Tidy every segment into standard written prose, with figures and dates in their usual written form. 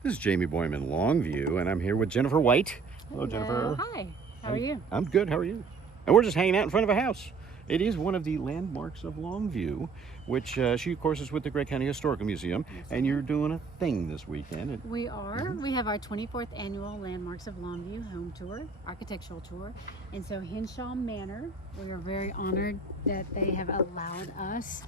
This is Jamey Boyum in Longview, and I'm here with Jennifer White. Hello, Jennifer. Hi. How are you? I'm good. How are you? And we're just hanging out in front of a house. It is one of the Landmarks of Longview, which she, of course, is with the Gregg County Historical Museum. Yes, and you're doing a thing this weekend. We are. We have our 24th annual Landmarks of Longview home tour, architectural tour. And so Hinshaw Manor, we are very honored that they have allowed us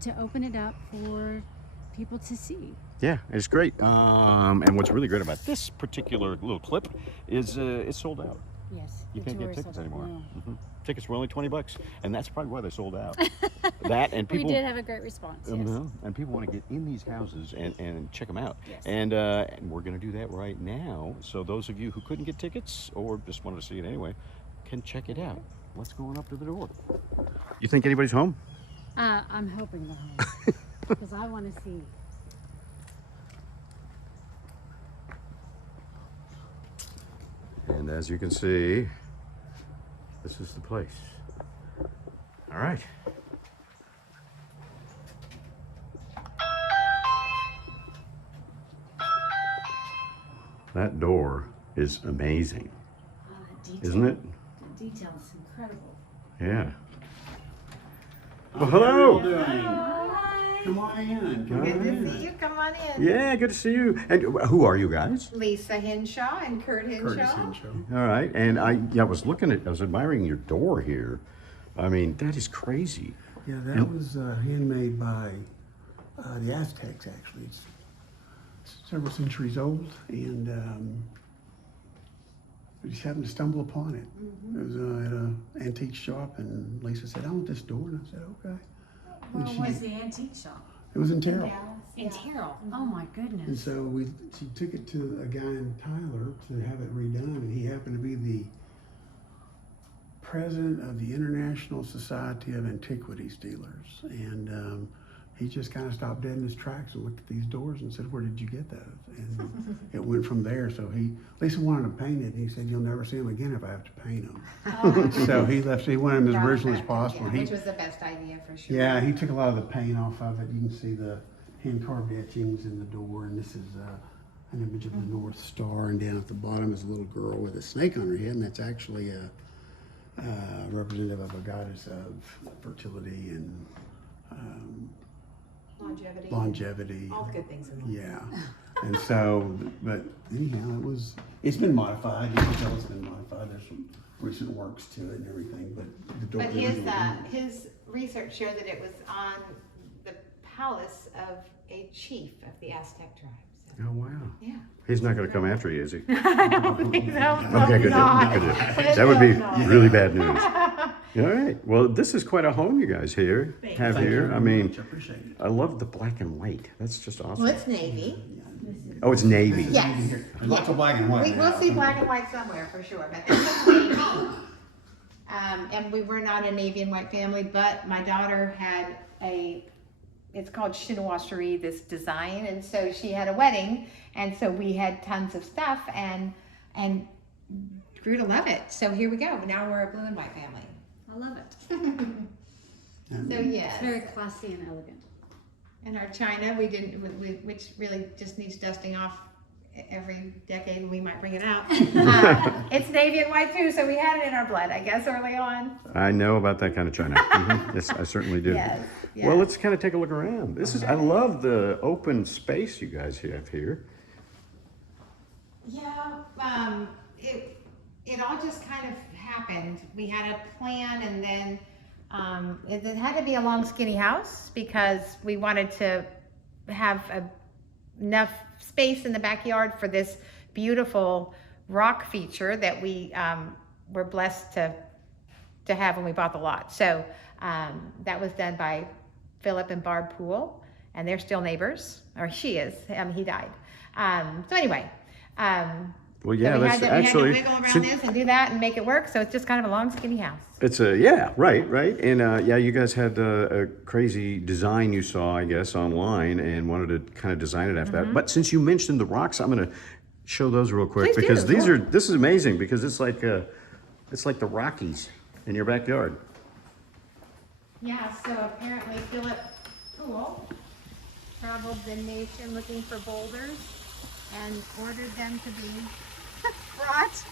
to open it up for people to see. Yeah, it's great. And what's really great about this particular little clip is it's sold out. Yes. You can't get tickets anymore. Yeah. Tickets were only $20, and that's probably why they sold out. That and people. We did have a great response. Yes. And people want to get in these houses and check them out. Yes. And we're going to do that right now. So those of you who couldn't get tickets or just wanted to see it anyway, can check it out. What's going up to the door? You think anybody's home? I'm hoping they're home because I want to see. And as you can see, this is the place. All right. That door is amazing, isn't it? The detail is incredible. Yeah. Well, hello. Come on in. Good to see you. Come on in. Yeah, good to see you. And who are you guys? Lisa Hinshaw and Curt Hinshaw. Curtis Hinshaw. All right. And I was looking at, I was admiring your door here. I mean, that is crazy. Yeah, that was handmade by the Aztecs, actually. It's several centuries old, and we just happened to stumble upon it. It was at an antique shop, and Lisa said, I want this door, and I said, okay. And Where was the antique shop? it was in Terrell. In Terrell. Oh my And goodness. so she took it to a guy in Tyler to have it redone, and he happened to be the president of the International Society of Antiquities Dealers. And he just kind of stopped dead in his tracks and looked at these doors and said, where did you get those? And it went from there. So Lisa wanted to paint it, and he said, you'll never see them again if I have to paint them. So he wanted them as original as possible. Yeah, which was the best idea for sure. Yeah, he took a lot of the paint off of it. You can see the hand-carved etchings in the door, and this is an image of the North Star, and down at the bottom is a little girl with a snake on her head, and that's actually a representative of a goddess of fertility and longevity. All the good things in life. Yeah. And so, but anyhow, it's been modified. You can tell it's been modified. There's some recent works to it and everything, but the door. But his research showed that it was on the palace of a chief of the Aztec tribe. So, Oh, wow. yeah. He's not going to come after you, is he? I don't think so. Okay, good. Not. Good. That would be really bad news. All right. Well, this is quite a home you guys here have Thank you here. very I mean, much. I appreciate it. I love the black and white. That's just awesome. Well, it's navy. Oh, it's navy. Yes. There's lots of black and white. We'll see black and white somewhere for sure, but this is navy. And we were not a navy and white family, but my daughter had it's called chinoiserie, this design, and so she had a wedding, and so we had tons of stuff and grew to love it. So here we go. Now we're a blue and white family. I love it. So yes. It's very classy and elegant. And our china, which really just needs dusting off every decade. We might bring it out. It's navy and white too, so we had it in our blood, I guess, early on. I know about that kind of china. Yes, I certainly do. Yes. Well, let's kind of take a look around. I love the open space you guys have here. Yeah, it all just kind of happened. We had a plan, and then it had to be a long, skinny house because we wanted to have enough space in the backyard for this beautiful rock feature that we were blessed to have when we bought the lot. So that was done by Philip and Barb Poole, and they're still neighbors, or she is. He died. So anyway. Well, yeah, so we that's had actually. to wiggle around this and do that and make it work. So it's just kind of a long, skinny house. It's right. And yeah, you guys had a crazy design you saw, I guess, online and wanted to kind of design it after that. But since you mentioned the rocks, I'm going to show those real quick. Please because do. this is amazing because it's like the Rockies in your backyard. Yeah, so apparently Philip Poole traveled the nation looking for boulders and ordered them to be brought.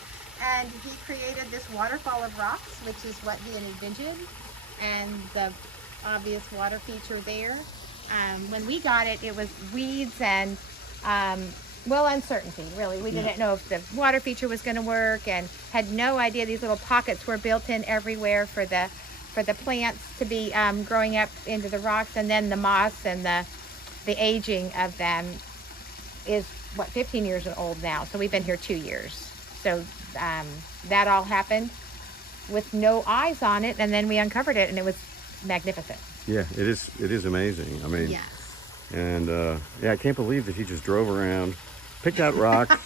And he created this waterfall of rocks, which is what he had envisioned, and the obvious water feature there. When we got it, it was weeds and well, uncertainty, really. We didn't know if the water feature was going to work, and had no idea these little pockets were built in everywhere for the plants to be growing up into the rocks, and then the moss and the aging of them is what, 15 years old now. So we've been here 2 years. So that all happened with no eyes on it, and then we uncovered it, and it was magnificent. Yeah, it is amazing. I mean, Yes. and yeah, I can't believe that he just drove around, picked out rocks,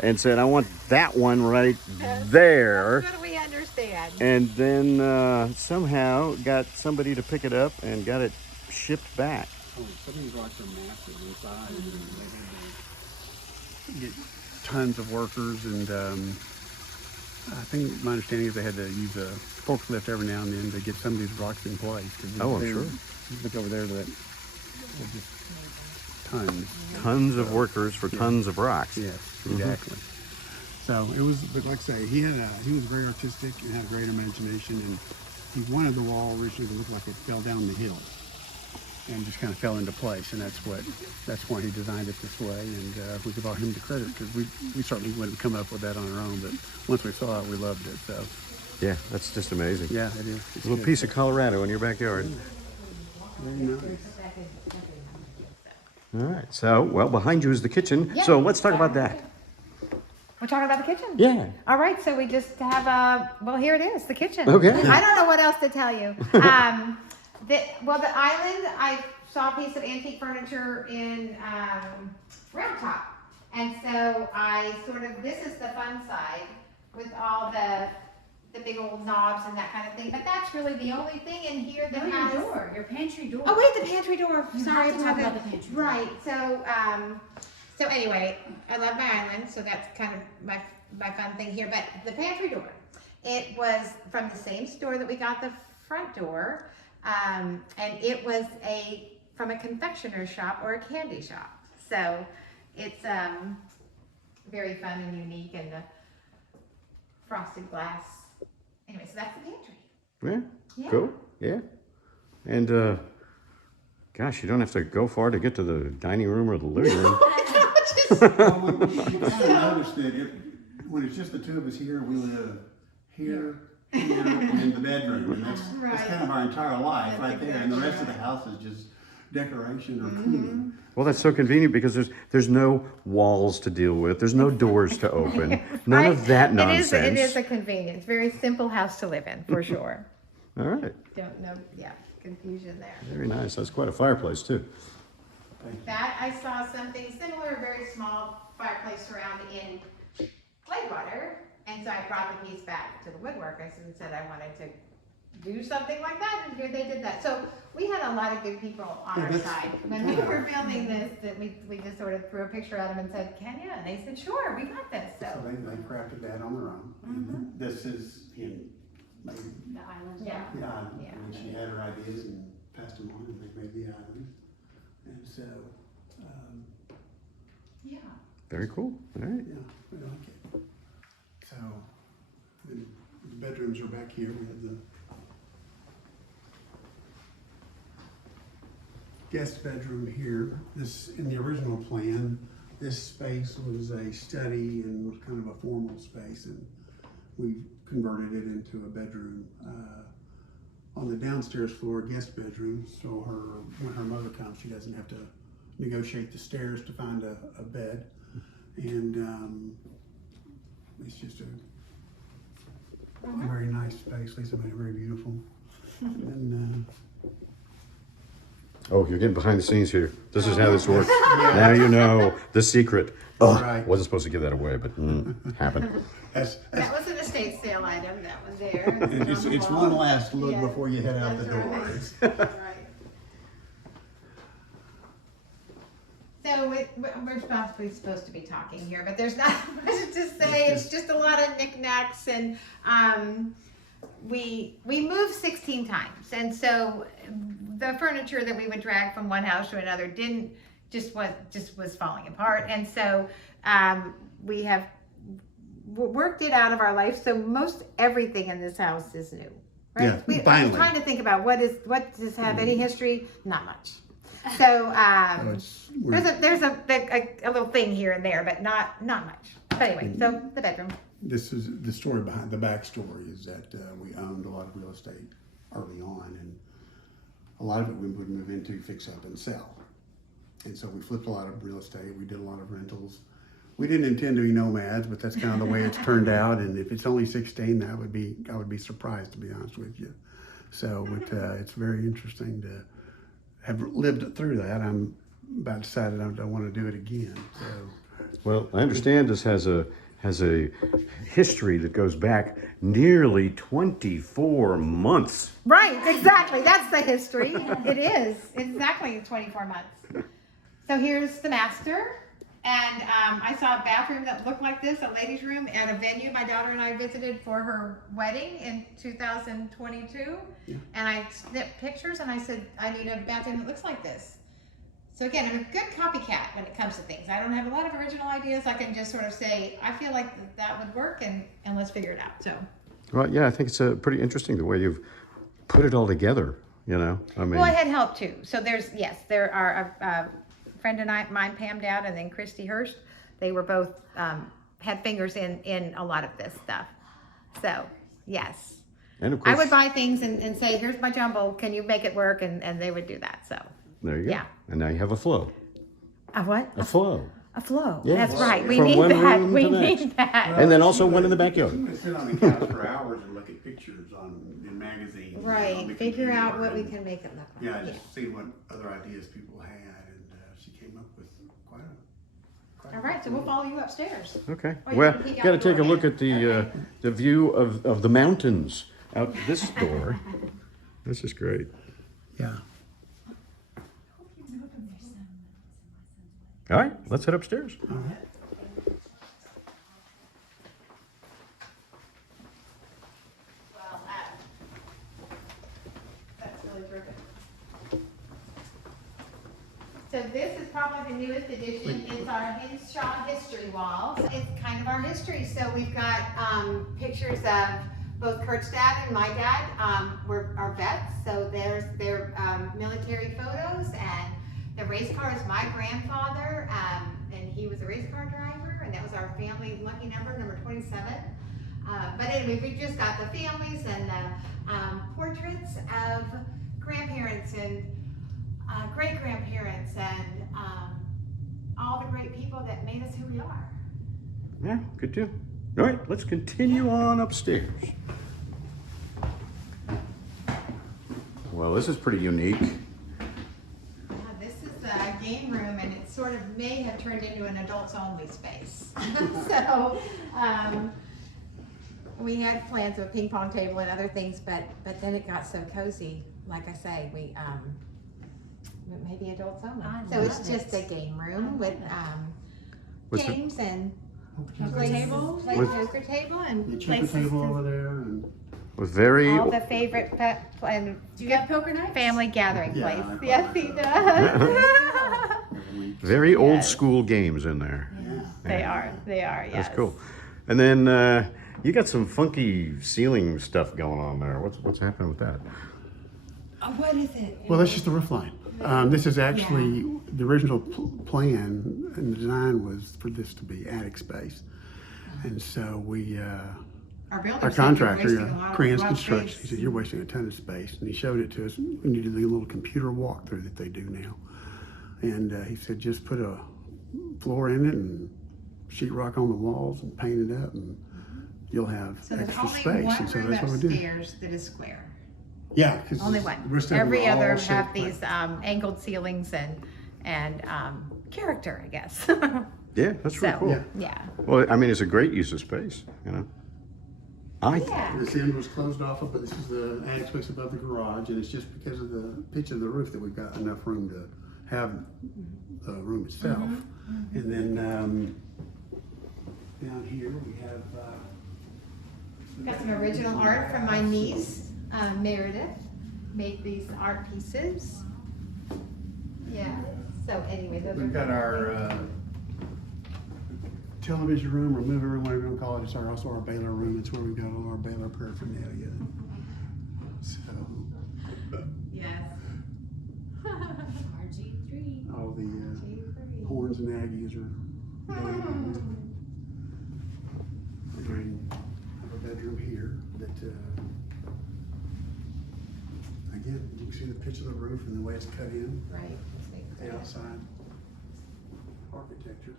and said, "I want that one right there." That's what we understand. And then somehow got somebody to pick it up and got it shipped back. Oh, some of these rocks are massive in size, and they get tons of workers, and I think my understanding is they had to use a forklift every now and then to get some of these rocks in place. Oh, I'm sure. You look over there, they're just tons. Tons of workers for tons of rocks. Yes, exactly. So it was, but like I say, he was very artistic and had a great imagination, and he wanted the wall originally to look like it fell down the hill and just kind of fell into place, and that's why he designed it this way, and we give all him the credit, because we certainly wouldn't come up with that on our own, but once we saw it, we loved it. So Yeah, that's just amazing. yeah, it is. It's A little good. piece of Colorado in your backyard. Very nice. All right. So, well, behind you is the kitchen. So let's talk about that. We're talking about the kitchen? Yeah. All right, so we just have well, here it is, the kitchen. Okay. I don't know what else to tell you. The island, I saw a piece of antique furniture in Round Top. And so this is the fun side with all the big old knobs and that kind of thing. But that's really the only thing in here that has... Your door, your pantry door. Oh wait, the pantry door. You Sorry have to talk about the pantry door. Right. So anyway, I love my island, so that's kind of my fun thing here. But the pantry door, it was from the same store that we got the front door, and it was from a confectioner's shop or a candy shop. So it's very fun and unique, and the frosted glass. Anyway, so that's the pantry. Yeah. Yeah. Cool. Yeah. And gosh, you don't have to go far to get to the dining room or the living room. Well, we kind of noticed that when it's just the two of us here, we live here, and in the bedroom, and that's kind of our entire life right there, and the rest of the house is just decoration or cleaning. Well, that's so convenient because there's no walls to deal with. There's no doors to open. None of that nonsense. It is a convenience. Very simple house to live in, for sure. All right. Don't know, confusion there. Very nice. That's quite a fireplace too. That, I saw something similar, a very small fireplace around in Gladewater, and so I brought the piece back to the woodworkers and said I wanted to do something like that, and here they did that. So we had a lot of good people on our side. When we were filming this, that we just sort of threw a picture at them and said, "Can you?" And they said, "Sure, we got this." So they crafted that on their own. And this is in maybe The island. Yeah. the island, Yeah. and she had her ideas and passed them on, and they made the island. And so, Yeah. Very cool. All right. yeah, we like it. So, the bedrooms are back here. We have the guest bedroom here. This, in the original plan, this space was a study and was kind of a formal space, and we converted it into a bedroom. On the downstairs floor, guest bedroom, so when her mother comes, she doesn't have to negotiate the stairs to find a bed. And it's just a very nice space. Lisa made it very beautiful. And Oh, you're getting behind the scenes here. This is how this works. Now you know the secret. Oh, Right. wasn't supposed to give that away, but happened. That was an estate sale item that was there. it's one last look Yeah. before you head out the That's door. right. So we're supposed to be talking here, but there's not much to say. It's just a lot of knickknacks, and we moved 16 times, and so the furniture that we would drag from one house to another didn't just was falling apart. And so we have worked it out of our life. So most everything in this house is new, right? Yeah, I'm finally. trying to think about what does have any history? Not much. So there's a little thing here and there, but not much. But anyway, so the bedroom. This is the story behind the backstory is that we owned a lot of real estate early on, and a lot of it we would move into, fix up, and sell. And so we flipped a lot of real estate. We did a lot of rentals. We didn't intend to be nomads, but that's kind of the way it's turned out. And if it's only 16, I would be surprised, to be honest with you. So it's very interesting to have lived through that. I'm about decided I don't want to do it again. So. Well, I understand this has a history that goes back nearly 24 months. Right, exactly. That's the history. It is exactly 24 months. So here's the master. And I saw a bathroom that looked like this, a ladies' room at a venue my daughter and I visited for her wedding in 2022. Yeah. And I snipped pictures and I said, I need a bathroom that looks like this. So again, I'm a good copycat when it comes to things. I don't have a lot of original ideas. I can just sort of say, I feel like that would work and let's figure it out. So. Well, yeah, I think it's pretty interesting the way you've put it all together, you know? I mean. Well, I had help too. So there are a friend of mine, Pam Dowd, and then Christy Hurst. They were both, had fingers in a lot of this stuff. So, yes. And of course, I would buy things and say, here's my jumble. Can you make it work? And they would do that. So. There you go. Yeah. And now you have a flow. A what? A flow. A flow. Yeah. That's right. We From need one that. room We to the next. need that. And then also one in the backyard. You can sit on the couch for hours and look at pictures in magazines. Right. On the Figure out computer what we and, can make it look like. Yeah, just see what other ideas people had, and she came up with quite a. All right. So we'll follow you upstairs. Okay. Oh, you Well, can peek out got to the take a door look again. at the view of the mountains out this door. This is great. Yeah. All right, let's head upstairs. All right. Well, that's really terrific. So this is probably the newest addition. It's our Hinshaw history wall. It's kind of our history. So we've got pictures of both Curt's dad and my dad are vets. So there's their military photos, and the race car is my grandfather, and he was a race car driver, and that was our family lucky number 27. But anyway, we just got the families and the portraits of grandparents and great-grandparents and all the great people that made us who we are. Yeah, good deal. All right, let's continue on upstairs. Well, this is pretty unique. This is a game room, and it sort of may have turned into an adults-only space. So we had plans of a ping pong table and other things, but then it got so cozy. Like I say, we maybe adults only. So it's just a game room with games and Poker table, poker table, and The checker places table to- over there, and With very all the favorite and Do you have poker nights? family gathering Yeah, place. I Yes, he does. very old Yes. school games in there. yeah. They are, yes. That's cool. And then you got some funky ceiling stuff going on there. What's happening with that? What is it? Well, that's just the roof line. This is actually, the original plan and the design was for this to be attic space. And so we, our contractor, Crans Construction, he said, you're wasting a ton of space. And he showed it to us. We needed the little computer walkthrough that they do now. And he said, just put a floor in it and sheetrock on the walls and paint it up, and you'll have So there's extra only space. one And so room that's what we did. upstairs that is square. Yeah. 'Cause Only the one. rest of them Every are all other shaped have like- these angled ceilings and character, I guess. Yeah, that's really So, cool. yeah. Well, I mean, it's a great use of space, you know. I Yeah. This end was closed off, but this is the attic space above the garage, and it's just because of the pitch of the roof that we've got enough room to have the room itself. And then down here we have Got some original art from my niece, Meredith. Made these art pieces. Yeah. So anyway, those We've are. got our television room or movie room, whatever you want to call it. It's also our baler room. It's where we've got all our baler paraphernalia. So Yes. RG3. all the horns and Aggies are there. And I have a bedroom here that, again, you can see the pitch of the roof and the way it's cut in, Right. the outside architecture.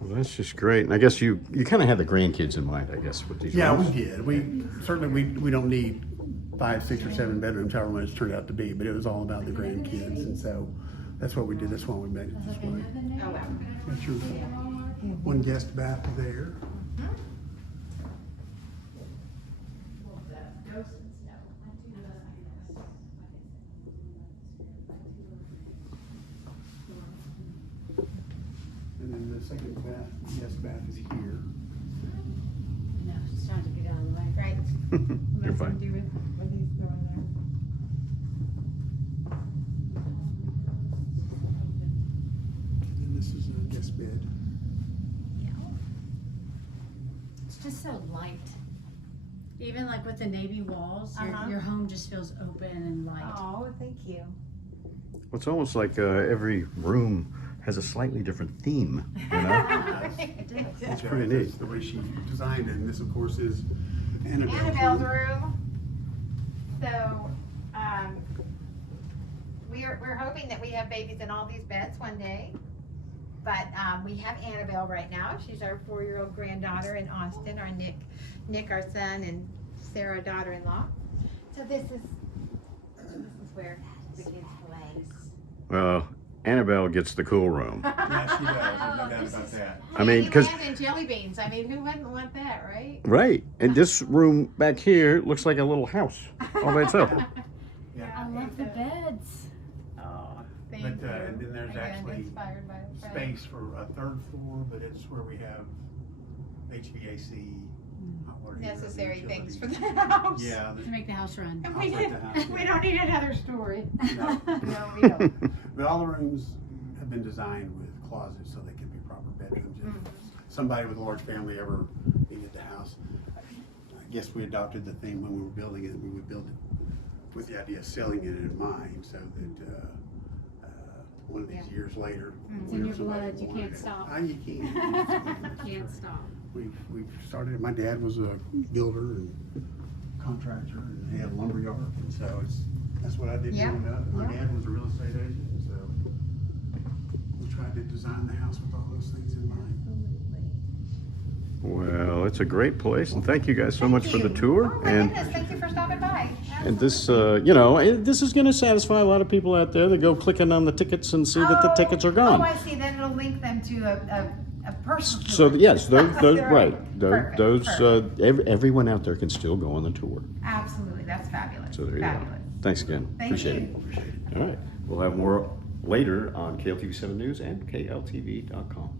Well, that's just great. And I guess you kind of had the grandkids in mind, I guess, with these Yeah, we rooms. did. We certainly we don't need 5, 6, or 7 bedrooms, however much it turned out to be. But it was all about the grandkids, and so that's what we did. That's why we made it this way. Oh, wow. Got your one guest bath there. And then the second bath, guest bath is here. No, just trying to get out of the way. Right. You're Nothing fine. to do with what he's doing there. And then this is a guest bed. It's just so light. Even like with the navy walls, Uh-huh. your home just feels open and light. Oh, thank you. It's almost like every room has a slightly different theme, you know? That's pretty neat. That's the way she designed it. And this, of course, is Annabelle's Annabelle's room. room. So, we're hoping that we have babies in all these beds one day. But we have Annabelle right now. She's our 4-year-old granddaughter in Austin. Our Nick, our son, and Sarah, daughter-in-law. So this is where the kids play. Well, Annabelle gets the cool room. Yeah, she does. There's no doubt about that. I mean, because Candyland and jelly beans. I mean, who wouldn't want that, right? right, and this room back here looks like a little house all by itself. Yeah. I love the beds. Oh, thank But, you. and then there's Again, actually inspired by a friend. Space for a 3rd floor, but it's where we have HVAC, hot water heater, Necessary things for utilities. the house. Yeah. To make the house run. And I'll take the house, we yeah. don't need another story. No. No, we don't. But all the rooms have been designed with closets so they can be proper bedrooms. If somebody with a large family ever needed the house, I guess we adopted the thing when we were building it. We would build it with the idea of selling it in mind, so that one of these Yeah. years later, It's whenever in your somebody blood, you wanted can't it- stop. You can't. Can't stop. We've started. My dad was a builder and contractor, and he had a lumber yard, and so that's what I did Yeah, growing up. My yeah. dad was a real estate agent, and so we tried to design the house with all those things in mind. Well, it's a great place, and thank you guys so Thank much for the you. tour. Oh my And goodness, thank you for stopping by. and this, this is going to satisfy a lot of people out there that go clicking on the tickets and see that the tickets are gone. Oh, I see. Then it'll link them to a personal So tour. yes, those Right. right, Perfect, those perfect. everyone out there can still go on the tour. Absolutely, that's fabulous. So there you Fabulous. go. Thanks again. Thank Appreciate you. it. All right, we'll have more later on KLTV 7 News and KLTV.com.